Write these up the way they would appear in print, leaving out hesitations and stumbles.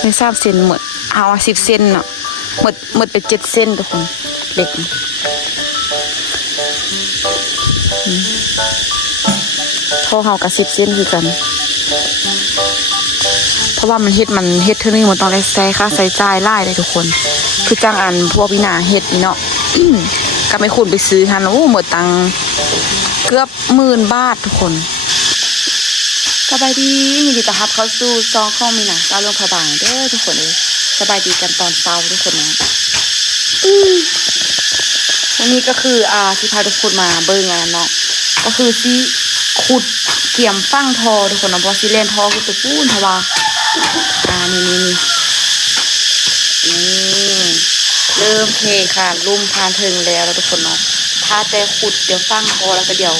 ไม่ทราบเซนหมดเอา10 เซนเนาะหมดไป7 เซนทุกคนเด็กท่อเฮากับ10 เซนคือกันเพราะว่ามันเฮ็ดเท่านี้มันต้องได้ใช้ค่าใช้จ่ายหลายเลยทุกคนคือจ้างอันพวกวินาเฮ็ดนี่เนาะ ก็ไม่ควรไปซื้อฮันโอ้หมดตังเกือบ10,000 บาททุกคนสบายดียินดีต้อนรับเข้าสู่ซองข้องมีหนังก้าวลงพระบางเด้อทุกคนเลยสบายดีกันตอนเช้าทุกคนนะวันนี้ก็คือที่พาทุกคนมาเบิ่งงานเนาะก็คือที่ขุดเกี่ยมฟั่งทอทุกคนนะเพราะซีเลนทอคือตัวปูนเพราะว่านี่เริ่มเทค่ะลุ่มพานถึงแล้วทุกคนเนาะถ้าแต่ขุดเดี๋ยวฟั่งทอแล้วก็เดี๋ยว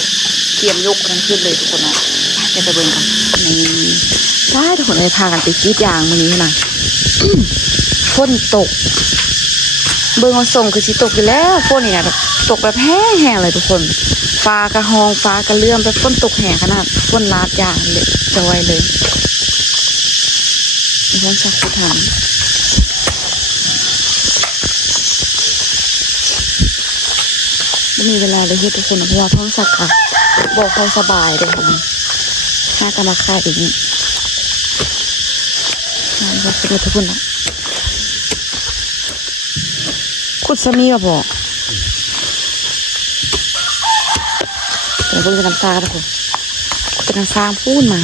เกี่ยมยกกันขึ้นเลยทุกคนเนาะเดี๋ยวไปเบิ่งกันนี่ได้ทุกคนเลยพากันไปกรีดยางมื้อนี้นะฝนตกเบิ่งเอาส่งคือสิตกอยู่แล้วฝนนี่นะแบบตกแบบแห้งๆเลยทุกคนฟ้ากระหองฟ้ากระเลื่อมแบบฝนตกแห้งขนาดฝนลาดยางเลยจอยเลยนี่ต้องชักขุดทำไม่มีเวลาเลยเฮ็ดทุกคนเพราะว่าท้องสักค่ะบอกเขาสบายเลยค่ะน่ากรรมค่าอีกนี่น่าจะเป็นทุกคนนะขุดสมีแบบบอกเดี๋ยวเพิ่งจะน้ำซาทุกคนเป็นน้ำซาพูดมา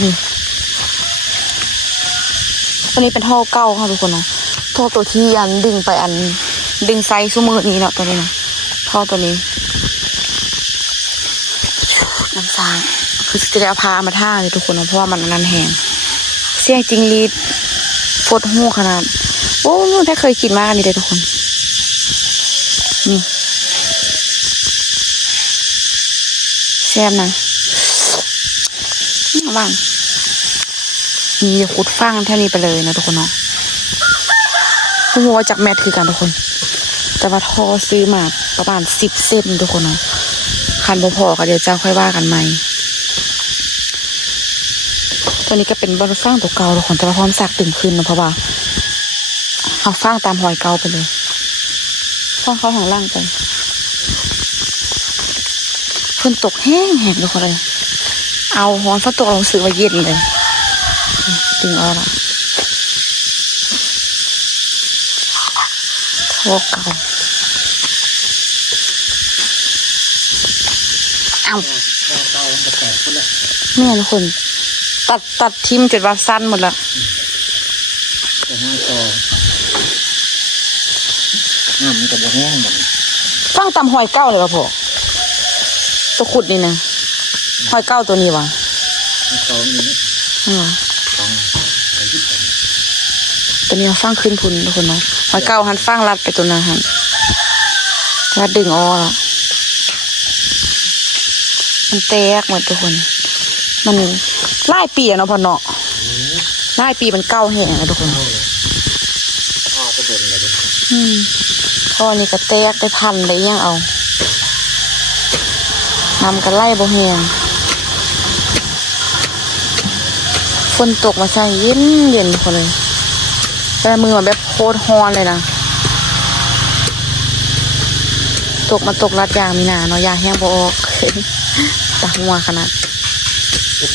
นี่อันนี้เป็นท่อเก้าค่ะทุกคนเนาะท่อตัวที่ดึงไปดึงไซส์ซุ้มมือนี้เนาะตัวนี้นะท่อตัวนี้น้ำซางคือจะได้เอาพามาท่าเลยทุกคนเนาะเพราะว่ามันนั้นแห้งเสียงจริงรีดฟดหูขนาดโอ้ถ้าเคยกินมากอันนี้เลยทุกคนนี่แซ่บนะว่างมีขุดฟั่งแท่นี้ไปเลยนะทุกคนเนาะหัวจากแมทคือกันทุกคนแต่ว่าทอซื้อมาประมาณ10 เซนทุกคนเนาะคันพอๆก็เดี๋ยวจะค่อยว่ากันใหม่ตัวนี้ก็เป็นบอลฟั่งตัวเก่าทุกคนแต่ว่าพร้อมสักตึงขึ้นนะเพราะว่าเอาฟั่งตามหอยเก่าไปเลยฟั่งเขาห่างล่างไปฝนตกแห้งทุกคนเลยเอาหอนฝนตกเราซื้อมาเย็นเลยตึงเอาละทอเก่าเอาเนี่ยทุกคนตัดทิมจนว่าสั้นหมดละมันจะบวแห้งหมดฟังตำหอยเก้าเลยป่ะพ่อตัวขุดนี่นะหอยเก้าตัวนี้วะตัวนี้ฟังขึ้นพุนทุกคนเนาะหอยเก้าหันฟังรัดไปตัวนั้นหันรัดดึงออละมันแตกหมดทุกคนมันไล่ปีอะเนาะพ่อเนาะไล่ปีมันเก้าแห่งนะทุกคนพ่อนี่ก็แตกได้พันได้ยังเอานำกันไล่บ่แหงฝนตกมาใช่เย็นคนเลยแต่มือมันแบบโคตรฮอนเลยนะตกรัดยางมีนาเนาะยาแห้งบ่ออกตาหัวขนาด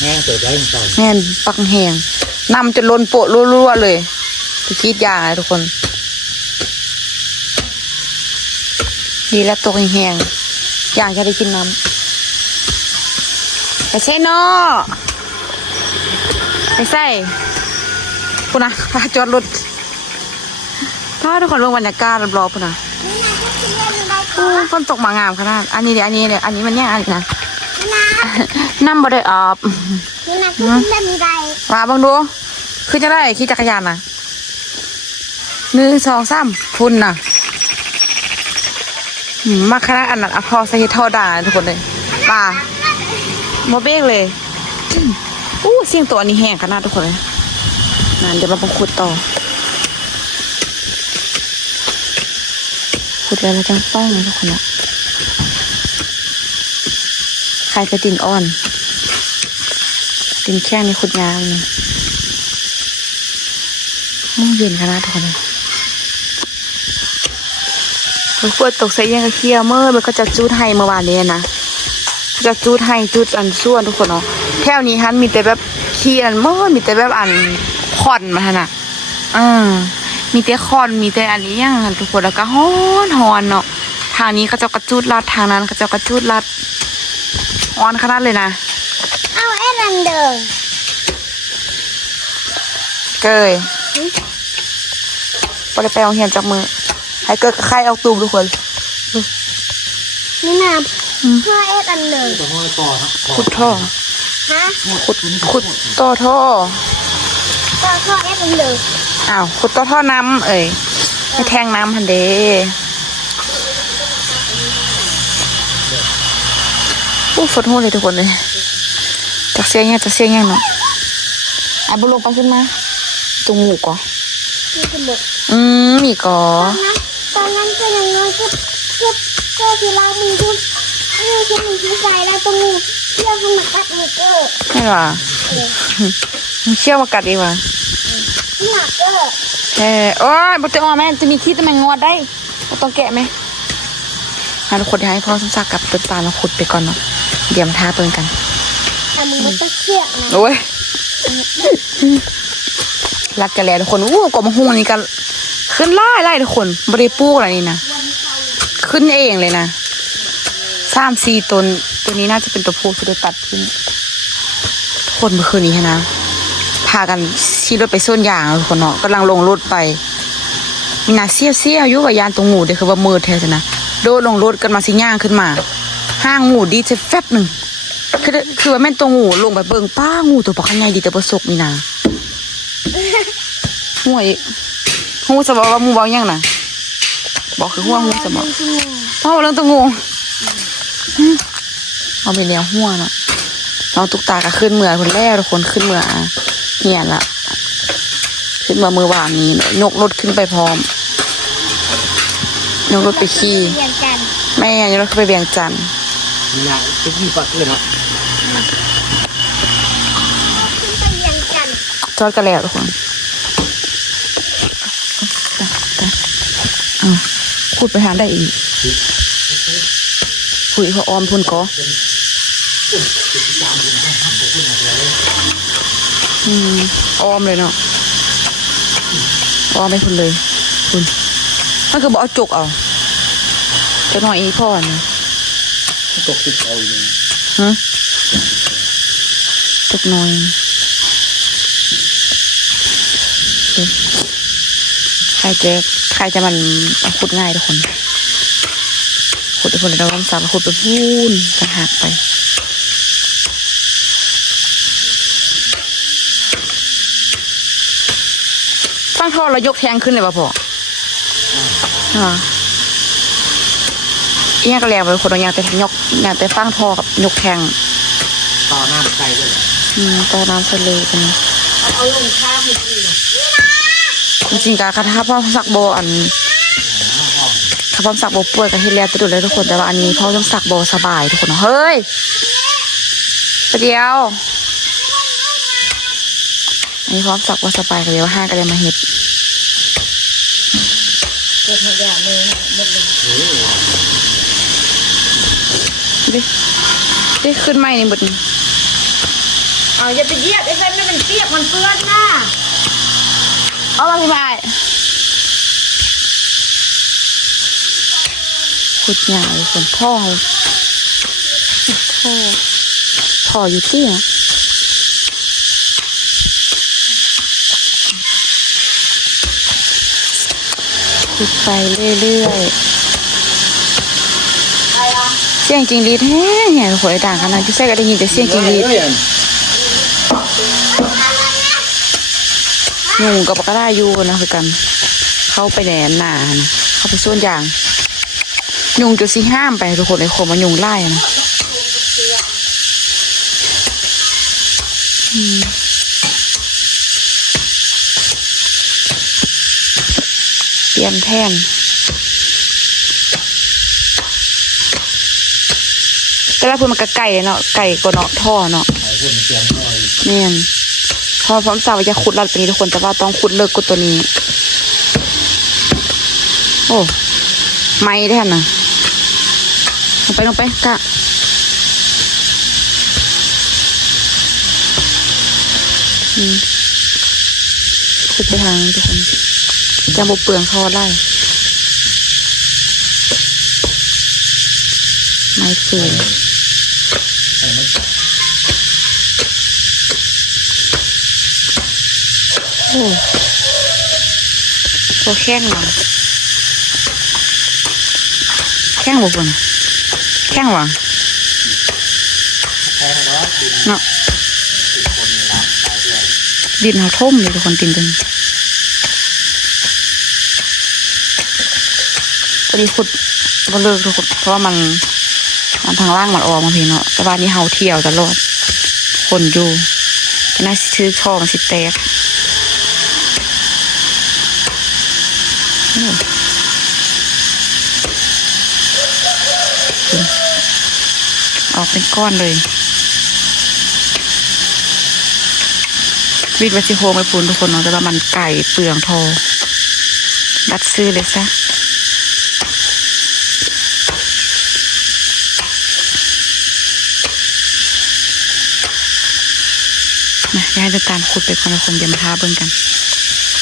แห้งเกิดได้ยังไงแม่นปักแห้งนำจนล้นโปะรัวๆเลยไปคิดยาทุกคนดีแล้วตกแห้งอยากจะได้กินน้ำไปใช่เนาะไปใส่คุณนะพาจอดรถพาทุกคนลงบรรยากาศรอบๆคุณนะฝนตกมางามขนาดอันนี้มันเนี่ยอันนี้นะน้ำบ่ได้ออบมาบังดูคือจะได้ขี่จักรยานนะ1 2 3พุ่นนะมาขนาดอันนั้นพอใส่ท่อด่าทุกคนเลยป่าโมเบกเลยเสียงตัวนี้แห้งขนาดทุกคนเลยนั่นเดี๋ยวมาบังขุดต่อขุดแล้วจังฟังทุกคนนะใครจะดินอ่อน ดินแข้งนี่ขุดยางนี่เย็นขนาดทุกคนเลยฝนตกใส่ยังกระเคียวเมื่อมันก็จะจูดให้เมื่อวานนี้นะจะจูดให้จูดอันส่วนทุกคนเนาะแถวนี้ฮันมีแต่แบบเคียนเมื่อมีแต่แบบอันคอนมาขนาดมีแต่คอนมีแต่อันนี้ยังทุกคนแล้วก็ฮ้อนเนาะทางนี้ก็จะกระจูดลัดทางนั้นก็จะกระจูดลัดฮ้อนขนาดเลยนะเอาไอ้รันเดอร์เกยพอได้ไปเอาเหียนจากมือให้เกิดกับใครเอาตูมทุกคนนี่นะเพื่อไอ้รันเดอร์ขุดท่อฮะขุดต่อท่อก็ไอ้รันเดอร์อ้าวขุดต่อท่อน้ำให้แทงน้ำพันเดฝนหูเลยทุกคนเลยจากเสียงเนี่ยจากเสียงยังเนาะบุลงไปขึ้นมาตรงหมูก่อมีก่อตอนนั้นก็ยังน้อยก็ที่เรามีทุกนี่คือมีที่ใจแล้วตรงนี้เชี่ยวมันมากัดมือเกอร์ไม่หรอเชี่ยวมากัดดีวะหนักเกอร์โอ้ยบุตรอ๋อแม่จะมีขี้แต่มันงอดได้ต้องแกะไหมทุกคนให้พ่อสมศักดิ์กับต้นตาลเราขุดไปก่อนเนาะเดี๋ยวมาท้าเปิงกันแต่มึงไม่ต้องเชี่ยนะโอ้ยรัดกันแล้วทุกคนกบมะฮุงนี่กันขึ้นไล่ทุกคนบริปูอะไรนี่นะขึ้นเองเลยนะ3-4ต้นตัวนี้น่าจะเป็นตัวผู้ที่ได้ตัดขึ้นทุกคนเมื่อคืนนี้นะพากันขี่รถไปส้นยางทุกคนเนาะกำลังลงรถไปมีนาเสี้ยวอยู่กับยานตรงหมูเดี๋ยวคือว่ามือแท้ใช่นะโดดลงรถกันมาสิย่างขึ้นมาห้างงูดีจะแฟบหนึ่งคือว่าแม่นตัวงูลงไปเบิ่งป้างูตัวปากใหญ่ดีแต่ประสบนี่นะหัวอีกหูสบอกว่ามูบอกยังนะบอกคือหัวหูสบอกพ่อเรื่องตัวงูเอาไปเลี้ยงหัวเนาะน้องตุ๊กตาก็ขึ้นเมื่อคนแรกทุกคนขึ้นเมื่อเหี่ยนละขึ้นมามือวานนี้ยกรถขึ้นไปพร้อมยกรถไปขี่แม่ยกรถขึ้นไปเบียงจันทร์มีนาจะขี่ปักเลยนะจอดกันแล้วทุกคนพูดไปหาได้อีกคุยพอออมพุ่นก็ออมเลยเนาะออมไปพุ่นเลยคุณมันคือบอกเอาจกเอาจะหน่อยอีพ่อเนี่ยจกติดเอาอยู่จกหน่อยใครจะมันขุดง่ายทุกคนขุดทุกคนเราต้องสับขุดไปพูนจะหักไปฟังท่อเรายกแทงขึ้นเลยป่ะพ่ออีกอย่างก็แล้วไปคนเราอยากแต่ยกอยากแต่ฟังท่อกับยกแทงต่อน้ำใส่เลยต่อน้ำใส่เลยกันเอาลงข้าวให้ดีจริงๆการถ้าพ่อสักโบอันถ้าพ่อสักโบป่วยกับเฮเลียจะดูเลยทุกคนแต่ว่าอันนี้พ่อต้องสักโบสบายทุกคนเฮ้ยเดียวอันนี้พ่อสักโบสบายกันเดียวห้ากันเลยมาเห็ดเกิดเหตุการณ์เลยหมดเลยได้ขึ้นไหมนี่หมดอย่าไปเหยียบไอ้เส้นมันเปียกมันเปื้อนนะเอามาพี่ไม้ขุดใหญ่คนท่ออยู่ที่นะขุดไปเรื่อยๆเสียงจริงดีแท้เนี่ยหัวต่างกันนะที่แท้ก็ได้ยินแต่เสียงจริงดียุงกับปากกาได้อยู่นะคือกันเข้าไปแหนหนานะเข้าไปส่วนยางยุงจะสิห้ามไปทุกคนในโคมันยุงไล่นะเปลี่ยนแท่นแต่ละพูดมันก็ไก่เลยเนาะไก่ก็เนาะท่อเนาะ แม่นพอพร้อมสาวจะขุดลัดไปนี้ทุกคนแต่ว่าต้องขุดเลิกกุดตัวนี้ โอ้ไม่ได้นะลงไปกะขุดไปทางทุกคนจะบเปลืองทอดได้ไม้เฟืองโอ้ตัวแข้งเหรอแข้งบุกคนแข้งวะเนาะดินเขาท่มเลยทุกคนตินตึงตอนนี้ขุดก็เลิกทุกคนเพราะว่ามันทางล่างมันออกมาพี่เนาะแต่ว่านี้เฮาเที่ยวตลอดคนอยู่จะน่าชื่อช่อมันสิแตกออกเป็นก้อนเลยวิดวัชิโฮไม่ปูนทุกคนเนาะแต่ว่ามันไก่เปลืองทอดัดซื้อเลยซะนะย้ายจะตามขุดไปคนละคนเดี๋ยวมาท้าเบิ่งกัน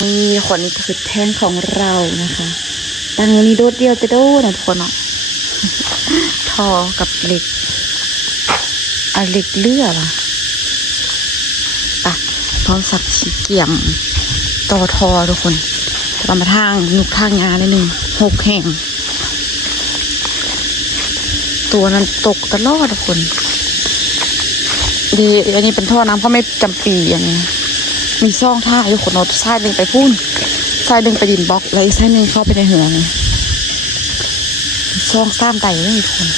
นี่คนนี้คือแท่นของเรานะคะตั้งนี้โดดเดียวจะโดดนะทุกคนเนาะทอกับเหล็กเหล็กเลื่อว่ะปะพร้อมสับสีเกี่ยมต่อทอทุกคนจะมาทางหนุกทางงานนิดนึง6 แห่งตัวนั้นตกตลอดทุกคนดีอันนี้เป็นท่อน้ำเพราะไม่จำปีอย่างนี้มีซ่องท่าทุกคนเอาไส้ดึงไปพุ่นไส้ดึงไปดินบล็อกแล้วอีกไส้หนึ่งเข้าไปในเหือนี่ซ่องซ้ำไต่เลยทุกคน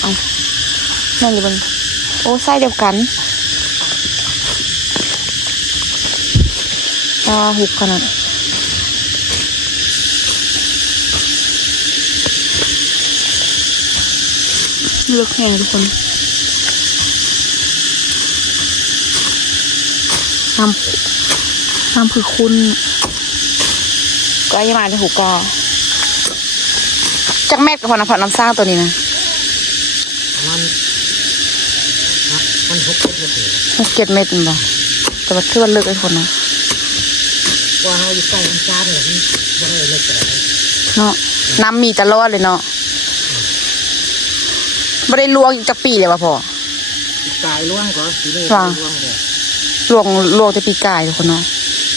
เอานั่นเลยมันโอ้ไส้เดียวกันตาหุบขนาดเลือกแห้งทุกคนน้ำคือคุณก็ยังมาในหูกอจักแม็กกับพอน้ำผัดน้ำซ่าตัวนี้นะมัน6-7 เม็ดมันบอกแต่ว่าคือว่าเลิกไอ้คนนะ ว่าเราอยู่ใกล้น้ำซ่าเนี่ยมันไม่ได้เลิกกันเนาะน้ำมีตลอดเลยเนาะไม่ได้ลวงจากปีเลยวะพ่อกายล่วงก่อนสีเลยล่วงจะปีกายทุกคนเนาะ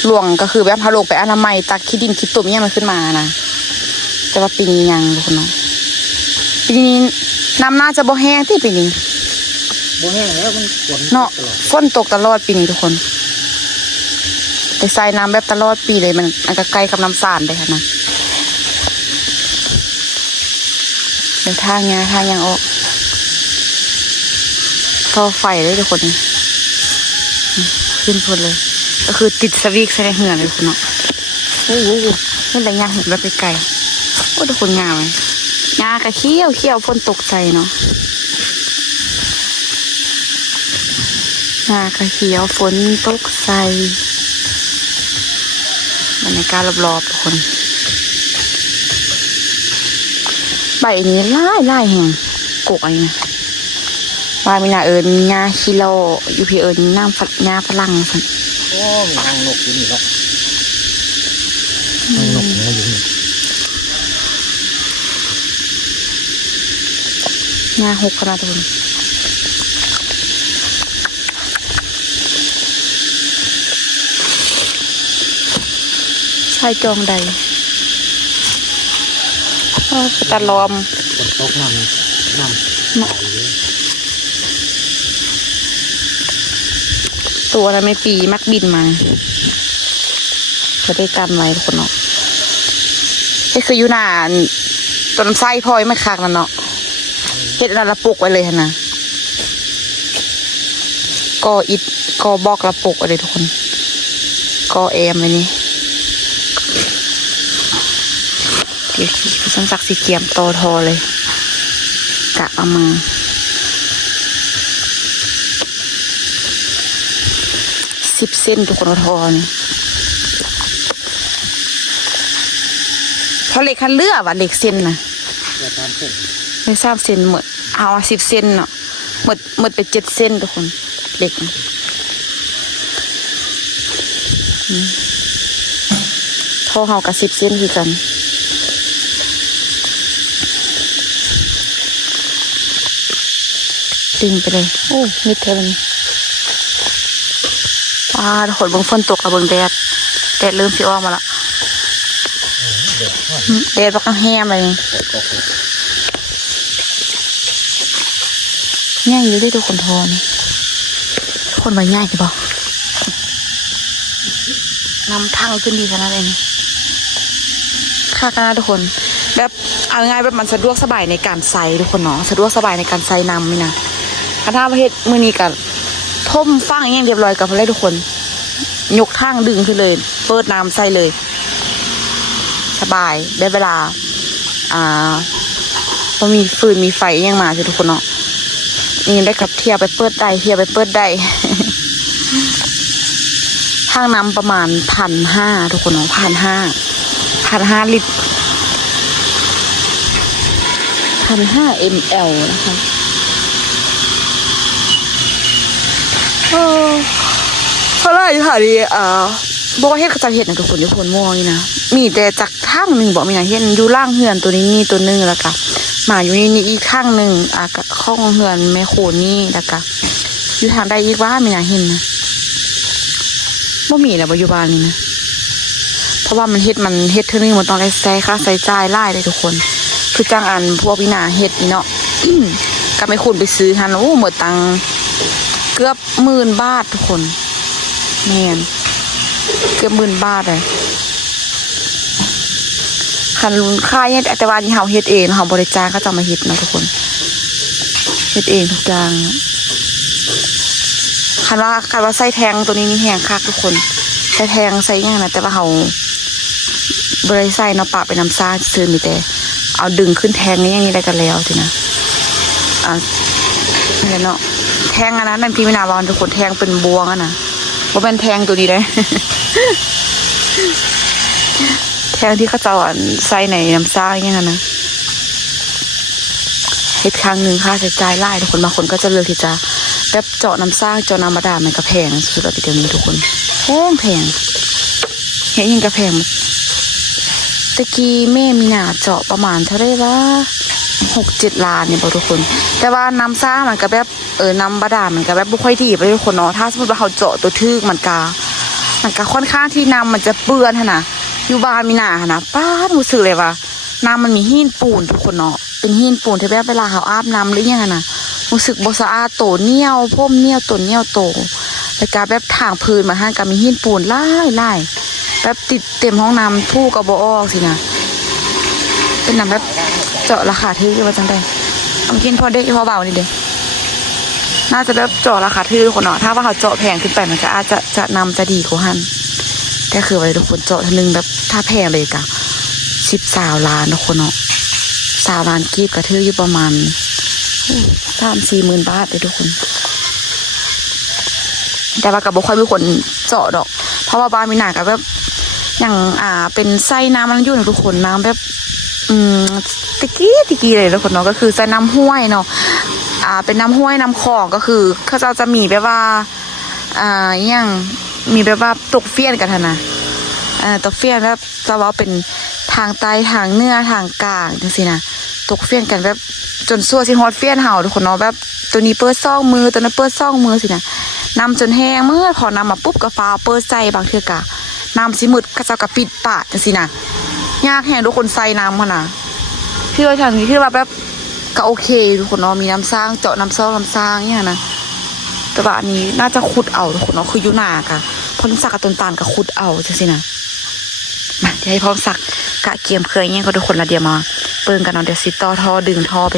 ลวงก็คือแบบพาลงไปอนามัยตักขี้ดินขี้ตุ่มเนี่ยมันขึ้นมานะแต่ว่าปีนี้ยังทุกคนเนาะปีนี้น้ำน่าจะบ่แห้งที่ปีนี้บ่แห้งแล้วมันฝนเนาะฝนตกตลอดปีนี้ทุกคนไปใส่น้ำแบบตลอดปีเลยมันก็ใกล้กับน้ำสานเลยค่ะนะเดี๋ยวทางยังออกท่อไฟเลยทุกคนขึ้นพ้นเลยก็คือติดสวิกใส่ในเหือเลยคุณเนาะโอ้โหนี่แหละยางเห็นแบบไปไกลโอ้ทุกคนงามเลยงากระเขี้ยวฝนตกใจเนาะงากระเขี้ยวฝนตกใส่บรรยากาศรอบๆทุกคนใบนี้ไล่แห่งกกอะไรนะว่ามีนางาคิโลอยู่พี่น้ำฝัดงาฝรั่งสันโอ้มีหางนกอยู่นี่แล้วหางนกอยู่นี่งา6 ขนาดทุกคนใช่จองใดตะลอมฝนตกน้ำตัวนั้นไม่ปีมักบินมาจะได้กันไว้ทุกคนเนาะนี่คือยูนานต้นไส้พลอยไม่คักนั่นเนาะเห็ดนั่นละปลูกไว้เลยนะก็อิดก็บอกละปลูกไว้เลยทุกคนก็แอมเลยนี่เดี๋ยวสันสักสีเกียมโตทอเลยกะเอามา 10 เส้นทุกคนทอนเพราะเหล็กคันเลือว่ะเหล็กเส้นนะ จะทำเสร็จ ไม่ทราบเส้นหมดเอา10 เส้นเนาะหมดไป7 เส้นทุกคนเหล็กโทรเฮากับ10 เส้นคือกันดึงไปเลยโอ้มิดเทลนี่ทุกคนเบิ่งฝนตกกับเบิ่งแดดเริ่มสิออกมาละ เด็ดทอด แดดบักแห้มเลย ตก ง่ายอยู่ด้วยทุกคนทอนทุกคนว่าง่ายใช่ปะนำทางขึ้นดีขนาดนี้ค่ะกันนะทุกคนแบบเอาง่ายแบบมันสะดวกสบายในการใส่ทุกคนเนาะสะดวกสบายในการใส่นำนี่นะกระทาประเทศมือนี้กันท่มฟังอย่างเรียบร้อยกับเลยทุกคนยกทางดึงขึ้นเลยเปิดน้ำใส่เลยสบายได้เวลาพอมีฟืนมีไฟยังมาใช่ทุกคนเนาะนี่ได้กับเทียบไปเปิดได้ทางน้ำประมาณ1,500ทุกคนเนาะ1,500 ลิตร1,500 ml นะคะเพราะอะไรค่ะดิบอกว่าเฮ็ดเขาจะเฮ็ดนะทุกคนมองนี่นะมีแต่จากทางหนึ่งบอกมีนะเห็นอยู่ล่างเฮือนตัวนี้นี่ตัวนึงแล้วก็มาอยู่นี่อีกข้างหนึ่งกับข้องเฮือนแม่โคนี่แล้วก็อยู่ทางใดอีกว่ามีนะเห็นนะบ่มีนะปัจจุบันนี้นะเพราะว่ามันเฮ็ดเท่านึงมันต้องได้ใช้ค่าใช้จ่ายหลายเลยทุกคนคือจ้างอันพวกวินาเฮ็ดนี่เนาะ ก็ไม่คุณไปซื้อฮันโอ้หมดตังเกือบ10,000 บาททุกคนแม่นเกือบ10,000 บาทเลยคันค่ายเนี่ยแต่ว่านี่เฮาเฮ็ดเองเฮาบริจาคเขาจะมาเฮ็ดนะทุกคนเฮ็ดเองทุกอย่างคันว่าใส่แทงตัวนี้นี่แห้งคักทุกคนใส่แทงใส่ยังนะแต่ว่าเฮาบริใส่เนาะปะไปน้ำซ่าซื้อมีแต่เอาดึงขึ้นแทงอย่างนี้ได้กันแล้วทีนะนี่เนาะแทงอันนั้นนั่นพี่วินาบอลทุกคนแทงเป็นบวงอ่ะนะว่าเป็นแทงตัวนี้ได้ แทงที่เขาจะใส่ในน้ำซ่าอย่างเงี้ยนะเฮ็ดครั้งหนึ่งค่าใช้จ่ายหลายทุกคนบางคนก็จะเลือกที่จะแบบเจาะน้ำซ่าเจาะน้ำบาดาลมันก็แพงสุดๆเดี๋ยวนี้ทุกคนแพงเฮ็ดยังก็แพงตะกี้แม่มีหนาเจาะประมาณเท่าไรวะ6-7 ล้านเนี่ยทุกคนแต่ว่าน้ำซ่ามันก็แบบน้ำบาดาลมันก็แบบบุค่อยดีไปทุกคนเนาะถ้าสมมติว่าเขาเจาะตัวทึกมันก็ค่อนข้างที่น้ำมันจะเปื้อนนะอยู่บ้านมีหนานะป้ารู้สึกเลยว่าน้ำมันมีหินปูนทุกคนเนาะเป็นหินปูนที่แบบเวลาเขาอาบน้ำหรือยังนะรู้สึกบ่สะอาดโตเนียวพ่มเนียวโตเนียวโตแล้วก็แบบทางพื้นมาห้างก็มีหินปูนไล่แบบติดเต็มห้องน้ำทู่กับบ่ออกสินะเป็นน้ำแบบเจาะราคาทึ่ว่าจังได้เอากินพอได้พอเบานี่เด้น่าจะแบบเจาะราคาทึ่คนเนาะถ้าว่าเขาเจาะแพงขึ้นไปมันก็อาจจะนำจะดีกว่าหันแต่คือว่าทุกคนเจาะทีนึงแบบถ้าแพงเลยกะ13 ล้านทุกคนเนาะ3 ล้านกีบกระทื่อยู่ประมาณ3-4 หมื่นบาทเลยทุกคนแต่ว่ากับบุคคลมีคนเจาะดอกเพราะว่าบ้านมีหนากับแบบอย่างเป็นไส้น้ำมันอยู่ในทุกคนน้ำแบบตะกี้เลยทุกคนเนาะก็คือไส้น้ำห้วยเนาะเป็นน้ำห้วยน้ำคลองก็คือเขาจะมีแบบว่าอย่างมีแบบว่าตกเฟี้ยนกันนะตกเฟี้ยนแบบจะว่าเป็นทางใต้ทางเหนือทางกลางจังสินะตกเฟี้ยนกันแบบจนซัวสิฮอตเฟี้ยนเห่าทุกคนเนาะแบบตัวนี้เปิด2 มือตัวนั้นเปิด2 มือสินะนำจนแห้งเมื่อพอนำมาปุ๊บก็ฟ้าเปิดใส่บางเทื่อกะน้ำสิมืดก็จะกระปิดปะจังสินะยากแห้งทุกคนใส่น้ำขนาดพี่ว่าทางนี้พี่ว่าแบบก็โอเคทุกคนเนาะมีน้ำสร้างเจาะน้ำซ่องน้ำสร้างเนี่ยนะแต่ว่าอันนี้น่าจะขุดเอาทุกคนเนาะคือยุนากะพอน้ำสักกับต้นตาลก็ขุดเอาจังสินะมาเดี๋ยวให้พร้อมสักกะเกียมเคยเนี่ยก็ทุกคนละเดี๋ยวมาเปิ้งกันเนาะเดี๋ยวซิต่อท่อดึงท่อไป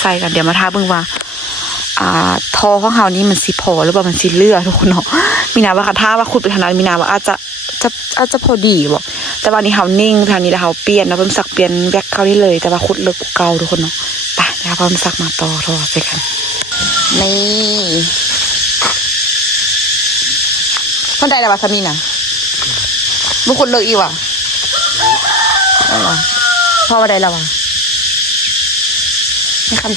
ใส่กันเดี๋ยวมาท้าเบิ่งว่าท่อของเฮานี้มันสิพอหรือว่ามันสิเลือทุกคนเนาะมีนาว่าค่ะถ้าว่าขุดไปทางนั้นมีนาว่าอาจจะพอดีบอกแต่วันนี้เฮานิ่งทางนี้แล้วเฮาเปลี่ยนนะเพิ่มสักเปลี่ยนแบ็คเขาได้เลยแต่ว่าขุดเลิกเก่าทุกคนเนาะไปแล้วเพิ่มสักมาต่อท่อใส่กันนี่ มันได้แล้ววะสามีน่ะบุคคลเลิกอีว่ะพ่อว่าได้แล้ววะ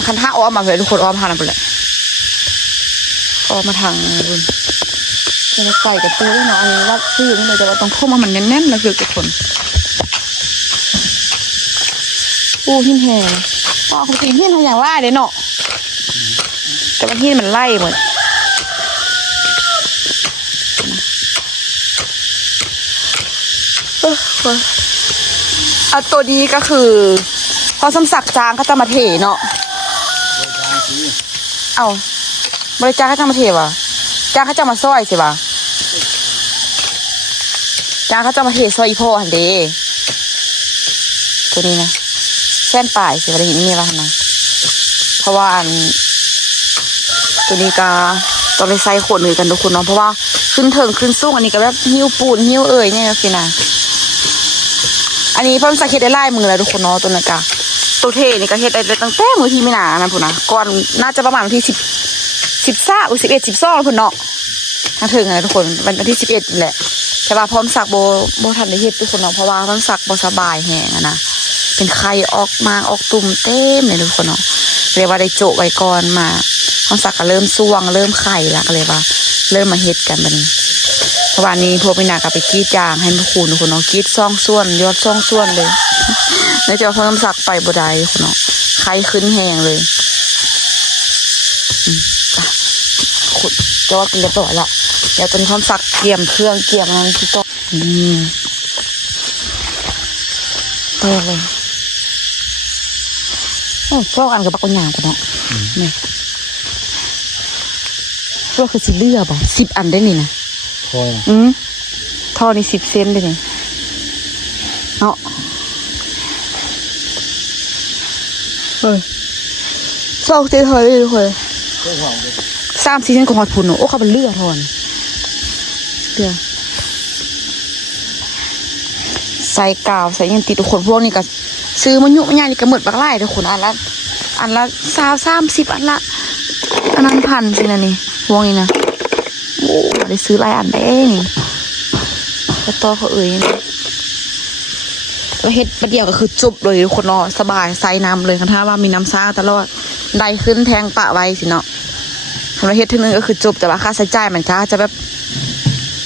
คันท่าอ้อมมาเลยทุกคนอ้อมทางนั้นไปเลยอ้อมมาทางบุญจะใส่กับตัวด้วยเนาะอันนี้ว่าซื้อนี่เลยแต่ว่าต้องเข้ามามันแน่นๆนะคือทุกคนหินแห่พ่อเขาจริงหินทำอย่างไล่เลยเนาะแต่ว่าหินมันไล่เหมือนตัวนี้ก็คือพอสมศักดิ์จางก็จะมาเทเนาะเอาบริจาคก็จะมาเทวะจางก็จะมาซอยสิวะจางก็จะมาเทซอยอีพ่อหันเดตัวนี้นะแส้นปลายสิวะได้ยินนี่วะนะเพราะว่าตัวนี้ก็ต้องไปใส่ขวดเลยกันทุกคนเนาะเพราะว่าขึ้นเถิงขึ้นสูงอันนี้ก็แบบหิ้วปูนหิ้วเนี่ยสินะอันนี้พ่อสักเฮ็ดได้ไล่มือแล้วทุกคนเนาะตัวนั้นกะตัวเทนี่ก็เฮ็ดได้ตั้งแต่มือที่ไม่นานนะพูนะก่อนน่าจะประมาณวันที่11 12พุ่นเนาะทางถึงไงทุกคนวันที่11แหละแต่ว่าพร้อมสักโบทันได้เฮ็ดทุกคนเนาะเพราะว่าพร้อมสักโบสบายแห้งนะเป็นไข่ออกมาออกตุ่มเต็มเลยทุกคนเนาะเรียกว่าได้โจไว้ก่อนมาพร้อมสักก็เริ่มซ่วงเริ่มไข่ละก็เลยว่าเริ่มมาเฮ็ดกันมันเพราะวันนี้พวกพี่นาก็ไปกรีดยางให้ทุกคนเนาะกรีดซ่องส่วนยอดซ่องส่วนเลยแล้วจะพร้อมสักไปบ่ได้ทุกคนเนาะไข่ขึ้นแห้งเลยขุดจอดเป็นเรียบร้อยละเดี๋ยวตอนนี้พร้อมสักเกี่ยมเครื่องเกี่ยมอะไรที่ต้องเปิดเลยโอ้พวกอันกับบักกยางกันเนาะนี่พวกคือสิเลือบ10 อันได้นี่นะท่อนี่10 เซนได้นี่เนาะซอกเจ๊เฮ้ยเลยทุกคน3 4 เซนก็หอดพุ่นเนาะโอ้เขาเป็นเลือทอนเลือใส่กาวใส่ยังติดทุกคนพวกนี้ก็ซื้อมันยุ่งมันยากนี่ก็หมดบักไล่ทุกคนอันละ20 30 อันละอันนั้นพันสินะนี่พวกนี้นะโอ้ได้ซื้อหลายอันได้นี่แล้วต่อเขาแล้วเฮ็ดประเดี๋ยวก็คือจบเลยทุกคนเนาะสบายใส่น้ำเลยค่ะถ้าว่ามีน้ำซ่าตลอดได้ขึ้นแทงปะไว้สิเนาะทำให้เฮ็ดทีนึงก็คือจบแต่ว่าค่าใช้จ่ายมันก็จะแบบ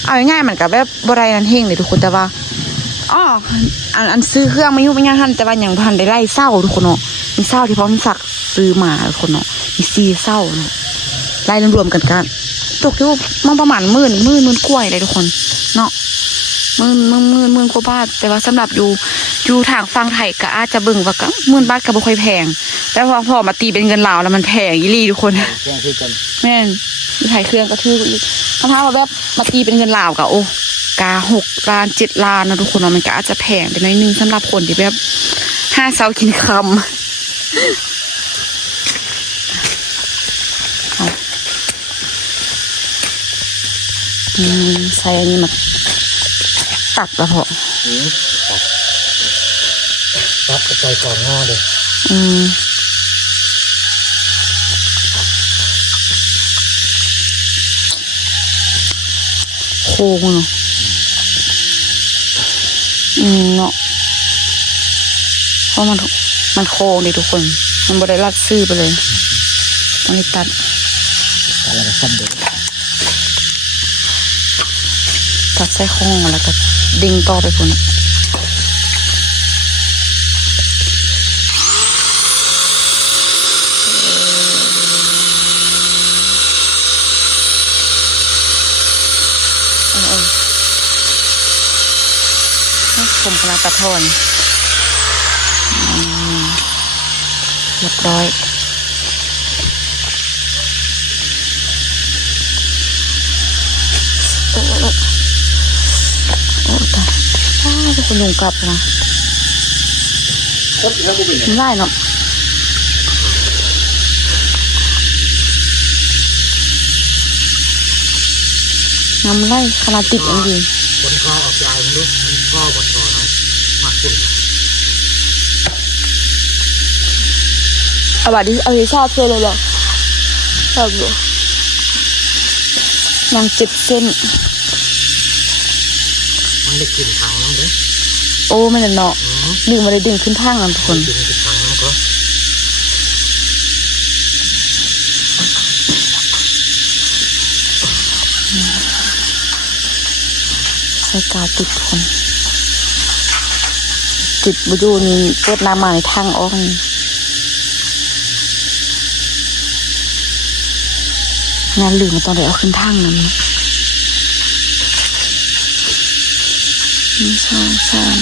เอาง่ายๆมันก็แบบบ่ได้นั่นเฮงเลยทุกคนแต่ว่าอันซื้อเครื่องมายุ่งไม่ยากทันแต่ว่าอย่างพันได้ไล่เศร้าทุกคนเนาะมีเศร้าที่พร้อมสักซื้อมาทุกคนเนาะมี4 เศร้าเนาะไล่รวมๆกันตกที่ว่ามันประมาณหมื่นกว่าเลยทุกคนเนาะหมื่นกว่าบาทแต่ว่าสำหรับอยู่ทางฝั่งไทยก็อาจจะเบิ่งว่าก็10,000 บาทก็บ่ค่อยแพงแต่พอมาตีเป็นเงินลาวแล้วมันแพงอีหลีทุกคนแม่นอยู่ไทยเครื่องก็ถืออีกถ้าว่าแบบมาตีเป็นเงินลาวก็โอ้กา6 ล้าน 7 ล้านนะทุกคนมันก็อาจจะแพงไปหน่อยนึงสำหรับคนที่แบบหาเช้ากินค่ำใส่อันนี้มาตัดแล้วพอตัดใจก่อนงอเลยโค้งเนาะเนาะเพราะมันโค้งดิทุกคนมันบ่ได้ลัดซื่อไปเลยต้องตัดแล้วก็ซ้ำเด็กตัดใส่ข้องแล้วก็ดึงต่อไปคนผมกำลังตัดทอนเรียบร้อยทุกคนลงกลับนะไม่ได้เนาะน้ำไล่ขนาดติดอย่างดีบนคอออกยายคุณดูมันคอบนคอให้มากขึ้นเอาบัตรดิเอาที่ชอบเธอเลยเหรอชอบอยู่นาง7 เส้น มันได้กลิ่นถังน้ำเด้อ โอ้ไม่นเนาะดึงมาเลยดึงขึ้นทางนั่นทุกคน กลิ่นถังน้ำก็ ใส่กาวติดทุกคนติดบอยูนเปิดน้ำมาในทางออกนี่งานลืมมาตอนเดี๋ยวเอาขึ้นทางนั้นนี่สองสาม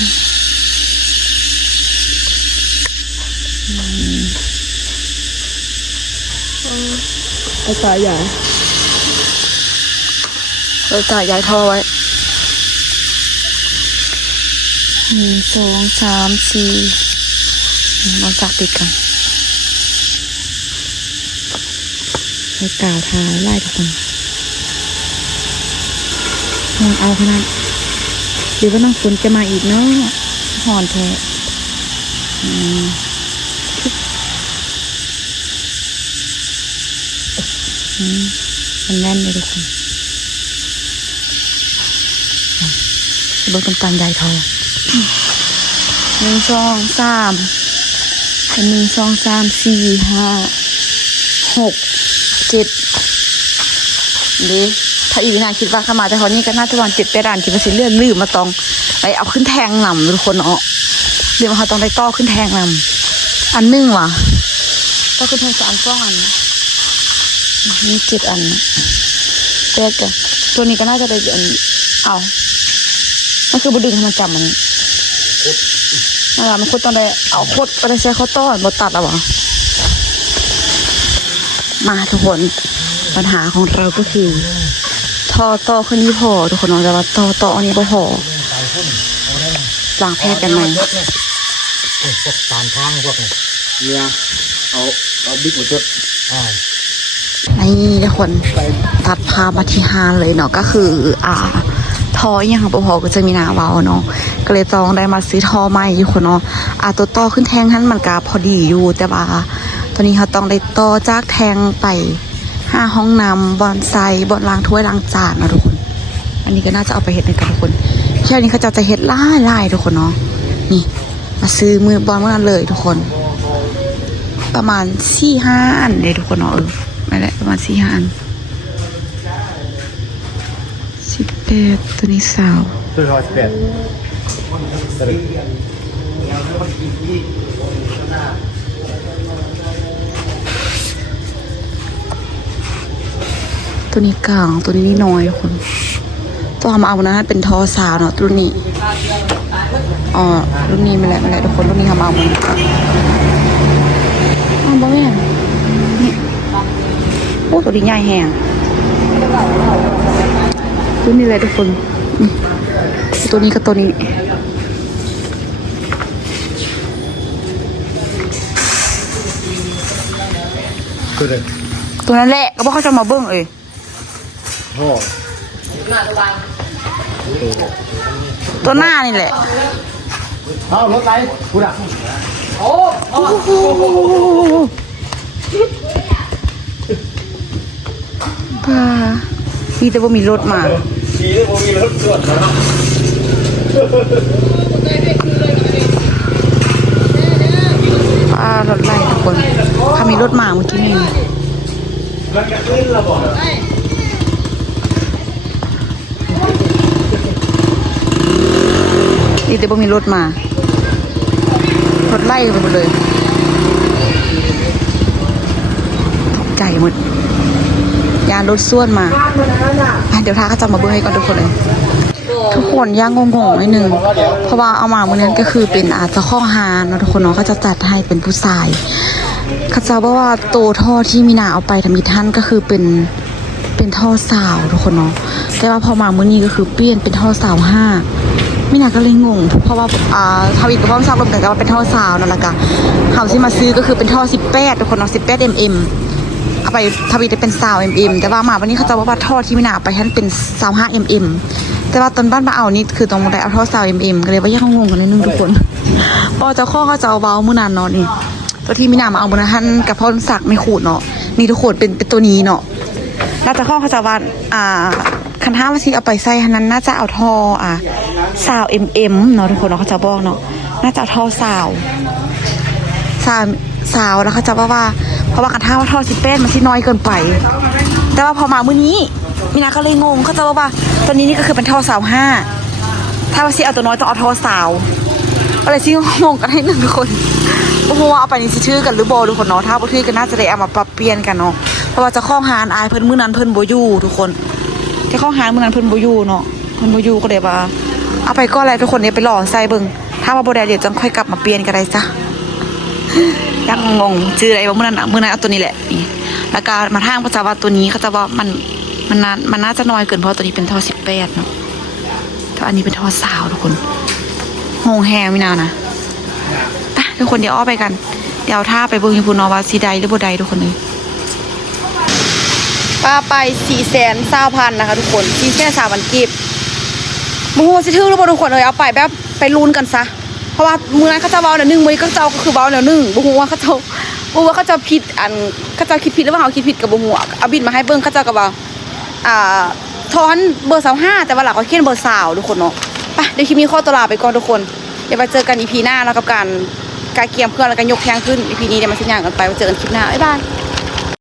เอาตาใหญ่เอาตาใหญ่ทอไว้1 2 3 4มาจับติดกันให้กาวทาไล่ทุกคนหอนเอาขนาดหรือว่าน้องฝนจะมาอีกเนาะหอนแท้มันแน่นเลยทุกคนเบิกตำใหญ่ทอ1 2 3 1 2 3 4 5 6 7เด้ถ้าอีกนะคิดว่าเข้ามาแต่คนนี้ก็น่าจะวัน7 8 ด่านคิดว่าสิเลื่อนลืมมาตองไปเอาขึ้นแทงนำทุกคนเนาะเดี๋ยวเขาต้องได้ต่อขึ้นแทงนำอันนึงว่ะก็ขึ้นแทง2 อัน2 อันนี่7 อันแต่ก็ตัวนี้ก็น่าจะได้อันเอานั่นคือบดึงให้มันจับมันมันโคตรต้องได้เอาโคตรก็ได้ใช้ข้อต้อนบดตัดเอาวะมาทุกคนปัญหาของเราก็คือท่อต่อขึ้นนี่พอทุกคนเนาะแต่ว่าต่ออันนี้บ่พอล้างแพทย์กันไหม พวกตามทางพวกนี้ เนี่ยเอาบิ๊กมาจด นี่ทุกคนตัดภาพมาที่5เลยเนาะก็คือท่ออย่างของปพก็จะมีหนาเบาเนาะก็เลยต้องได้มาซื้อท่อใหม่อยู่คนเนาะตัวต่อขึ้นแทงท่านมันก็พอดีอยู่แต่ว่าตอนนี้เขาต้องได้ต่อจากแทงไป5 ห้องน้ำบอนไซบอนล้างถ้วยล้างจานนะทุกคนอันนี้ก็น่าจะเอาไปเฮ็ดในกันทุกคนแค่นี้เขาจะเฮ็ดไล่ทุกคนเนาะนี่มาซื้อมือบอลเมื่อนั้นเลยทุกคนประมาณ 4-5 อันเลยทุกคนเนาะนั่นแหละประมาณ 4-5 อัน18ตัวนี้สาว ตัว118ตัวนี้กลางตัวนี้น้อยทุกคนตัวทำเอานะเป็นทอสาวเนาะรุ่นนี้รุ่นนี้ไม่แหละทุกคนรุ่นนี้ทำเอามันบ่แม่นี่โอ้ตัวนี้ใหญ่แหงรุ่นนี้เลยทุกคนตัวนี้กับตัวนี้ตัวนั้นแหละก็บอกเขาจะมาเบิ้งพ่อตัวหน้านี่แหละ เอารถไหลคุณอ่ะป้ามีแต่ว่ามีรถมาขี่ได้ผมมีรถตรวจนะรถไล่ทุกคนถ้ามีรถมาเมื่อกี้นี่มันกระตุ้นเราบอกนี่แต่ว่ามีรถมารถไล่ไปหมดเลยตกใจหมดยานรถส่วนมาเดี๋ยวท้าเขาจะมาเบิ้งให้ก่อนทุกคนเลยทุกคนย่างงงๆนิดนึงเพราะว่าเอามาวันนั้นก็คือเป็นอาจจะข้อหาเนาะทุกคนเนาะเขาจะจัดให้เป็นผู้ชายเขาจะบอกว่าโตท่อที่มีนาเอาไปทำมีท่านก็คือเป็นท่อสาวทุกคนเนาะแต่ว่าพอมามื้อนี้ก็คือเปลี่ยนเป็นท่อสาว5มินาก็เลยงงเพราะว่าทวีกับพ่อทราบรวมกันก็ว่าเป็นท่อสาวนั่นแหละค่ะเขาที่มาซื้อก็คือเป็นท่อ18ทุกคนเนาะ18 mm เอาไปทวีจะเป็น20 mm แต่ว่ามาวันนี้เขาจะว่าท่อที่มินาไปท่านเป็น25 mm แต่ว่าตอนบ้านมาเอานี่คือตรงบันไดเอาท่อ20 mm ก็เลยว่ายังงงกันนิดนึงทุกคนพอเจ้าข้อเขาจะเอาเบามื้อนั้นเนาะนี่ตัวที่มินามาเอามื้อนั้นท่านกับพ่อศักดิ์ไม่ขูดเนาะนี่ทุกคนเป็นตัวนี้เนาะแล้วเจ้าข้อเขาจะว่า คันห้ามาสิเอาไปใส่ฮันนั้นน่าจะเอาท่อสาวเนาะทุกคนเนาะเขาจะบอกเนาะน่าจะเอาท่อสาวแล้วเขาจะว่าเพราะว่าคันห้าว่าท่อ18มันสิน้อยเกินไปแต่ว่าพอมามื้อนี้มีนาก็เลยงงเขาจะว่าตอนนี้นี่ก็คือเป็นท่อ25ถ้าว่าสิเอาตัวน้อยต้องเอาท่อสาวอะไรสิงงกันให้หนึ่งทุกคนโอ้โหเอาไปนี่สิชื่อกันหรือบ่ทุกคนเนาะถ้าบ่ชื่อกันน่าจะได้เอามาปรับเปลี่ยนกันเนาะเพราะว่าจะข้องหานอายเพิ่นมื้อนั้นเพิ่นบ่อยู่ทุกคนที่ข้องหานมื้อนั้นเพิ่นบ่อยู่เนาะเพิ่นบ่อยู่ก็เลยว่าเอาไปก็อะไรทุกคนเนี่ยไปหล่อใส่เบิ่งถ้าว่าบ่ได้เดี๋ยวจังค่อยกลับมาเปลี่ยนกันได้ซะยังงงชื่ออะไรว่ามื้อนั้นเอาตัวนี้แหละนี่แล้วก็มาทางเขาจะว่าตัวนี้เขาจะว่ามันน่าจะน้อยเกินเพราะตัวนี้เป็นท่อ18เนาะถ้าอันนี้เป็นท่อสาวทุกคนงงแฮงมินานะไปทุกคนเดี๋ยวอ้อไปกันเดี๋ยวถ้าไปเบิ่งอยู่พุ่นเนาะว่าสิได้หรือบ่ได้ทุกคนเลยป้าไป420,000นะคะทุกคน430,000กีบบ่ฮู้สิถึงหรือบ่ทุกคนเลยเอาไปแบบไปลุ้นกันซะเพราะว่ามื้อนั้นเขาจะเว้าแล้ว1มื้อนี้ก็เจ้าก็คือเว้าแล้ว1บ่ฮู้ว่าเขาเจ้าผิดเขาเจ้าคิดผิดหรือว่าเฮาคิดผิดก็บ่ฮู้เอาบินมาให้เบิ่งเขาเจ้าก็ว่าทอนเบอร์25แต่ว่าหลักก็เขียนเบอร์20ทุกคนเนาะไปเดี๋ยวคลิปนี้ขอตัวลาไปก่อนทุกคนเดี๋ยวไปเจอกัน EP หน้าแล้วกับการเกียมเครื่องแล้วก็ยกแข้งขึ้น EP นี้เดี๋ยวมาสัญญากันไปว่าเจอกันคลิปหน้าบ๊ายบาย